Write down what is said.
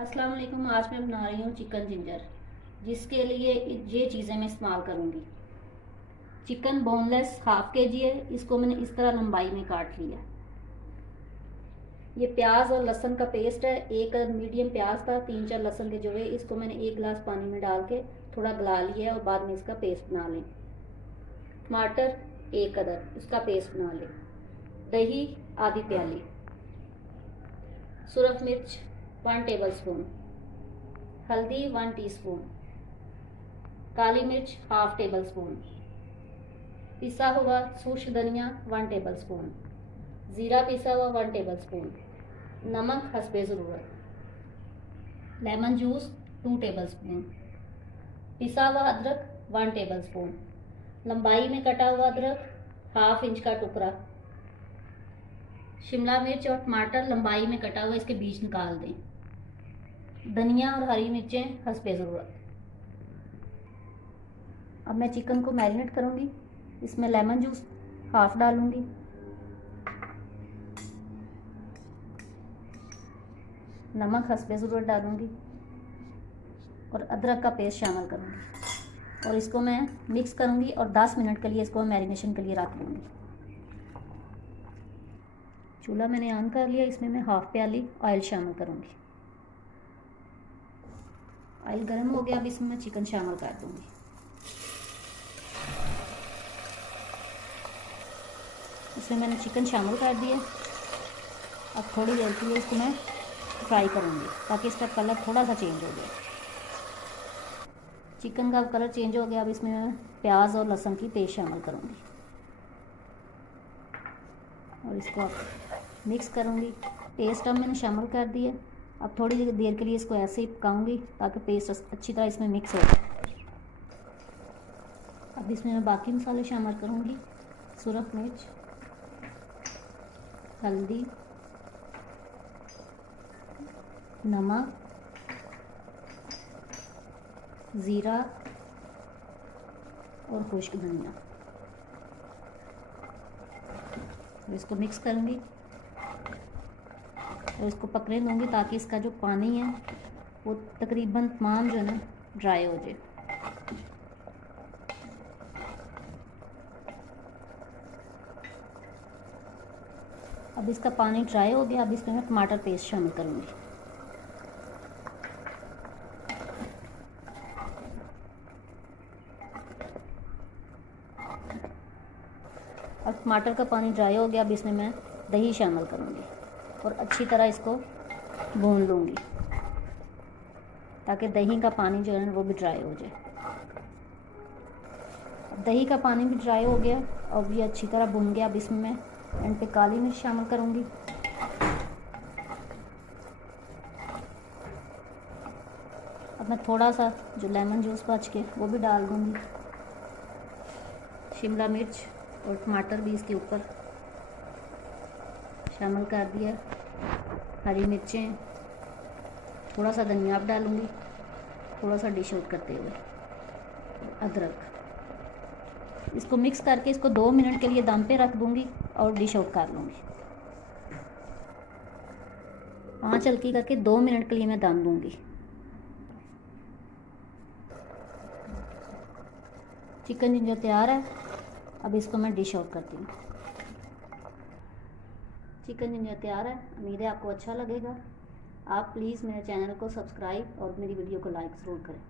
अस्सलाम वालेकुम। आज मैं बना रही हूँ चिकन जिंजर, जिसके लिए ये चीज़ें मैं इस्तेमाल करूँगी। चिकन बोनलेस हाफ केजी है, इसको मैंने इस तरह लंबाई में काट लिया। ये प्याज और लहसुन का पेस्ट है, एक मीडियम प्याज था, 3-4 लहसुन के जुड़े, इसको मैंने 1 गिलास पानी में डाल के थोड़ा गला लिया है और बाद में इसका पेस्ट बना लें। टमाटर 1 अदर, इसका पेस्ट बना लें। दही आधी प्याली, सुरख मिर्च 1 टेबल स्पून, हल्दी 1 टीस्पून, काली मिर्च हाफ टेबल स्पून, पिसा हुआ सूक्ष्म धनिया 1 टेबल स्पून, ज़ीरा पिसा हुआ 1 टेबल स्पून, नमक हस्बे ज़रूरत, लेमन जूस 2 टेबल स्पून, पिसा हुआ अदरक 1 टेबल स्पून, लंबाई में कटा हुआ अदरक हाफ इंच का टुकड़ा, शिमला मिर्च और टमाटर लंबाई में कटा हुआ, इसके बीज निकाल दें, धनिया और हरी मिर्चें हस्बे ज़रूरत। अब मैं चिकन को मैरिनेट करूँगी। इसमें लेमन जूस हाफ डालूँगी, नमक हस्बे ज़रूरत डालूँगी और अदरक का पेस्ट शामिल करूँगी और इसको मैं मिक्स करूँगी और 10 मिनट के लिए इसको मैरिनेशन के लिए रख लूँगी। चूल्हा मैंने ऑन कर लिया। इसमें मैं हाफ प्याली ऑयल शामिल करूँगी। ऑयल गर्म हो गया, अब इसमें मैं चिकन शामिल कर दूँगी। इसमें मैंने चिकन शामिल कर दिया। अब थोड़ी देर के लिए इसको मैं फ्राई करूँगी ताकि इसका कलर थोड़ा सा चेंज हो जाए। चिकन का कलर चेंज हो गया। अब इसमें मैं प्याज और लहसुन की पेस्ट शामिल करूँगी और इसको मिक्स करूँगी। पेस्ट अब मैंने शामिल कर दिया। अब थोड़ी देर के लिए इसको ऐसे ही पकाऊँगी ताकि पेस्ट अच्छी तरह इसमें मिक्स हो जाए। अब इसमें मैं बाकी मसाले शामिल करूँगी। सुरख मिर्च, हल्दी, नमक, ज़ीरा और खुश्क धनिया। इसको मिक्स करूँगी और इसको पकने दूँगी ताकि इसका जो पानी है वो तकरीबन तमाम जो है ना ड्राई हो जाए। अब इसका पानी ड्राई हो गया। अब इसमें मैं टमाटर पेस्ट शामिल करूँगी। अब टमाटर का पानी ड्राई हो गया। अब इसमें मैं दही शामिल करूँगी और अच्छी तरह इसको भून लूँगी ताकि दही का पानी जो है ना वो भी ड्राई हो जाए। दही का पानी भी ड्राई हो गया और ये अच्छी तरह भून गया। अब इसमें मैं एंड पे काली मिर्च शामिल करूँगी। अब मैं थोड़ा सा जो लेमन जूस बच के वो भी डाल दूँगी। शिमला मिर्च और टमाटर भी इसके ऊपर शामिल कर दिया। हरी मिर्चें, थोड़ा सा धनिया डालूँगी, थोड़ा सा डिश आउट करते हुए अदरक। इसको मिक्स करके इसको 2 मिनट के लिए दम पे रख दूँगी और डिश आउट कर लूँगी। आँच हल्की करके 2 मिनट के लिए मैं दम दूँगी। चिकन जिंजर तैयार है। अब इसको मैं डिश आउट करती हूँ। चिकन जिंजर तैयार है। उम्मीद है आपको अच्छा लगेगा। आप प्लीज़ मेरे चैनल को सब्सक्राइब और मेरी वीडियो को लाइक ज़रूर करें।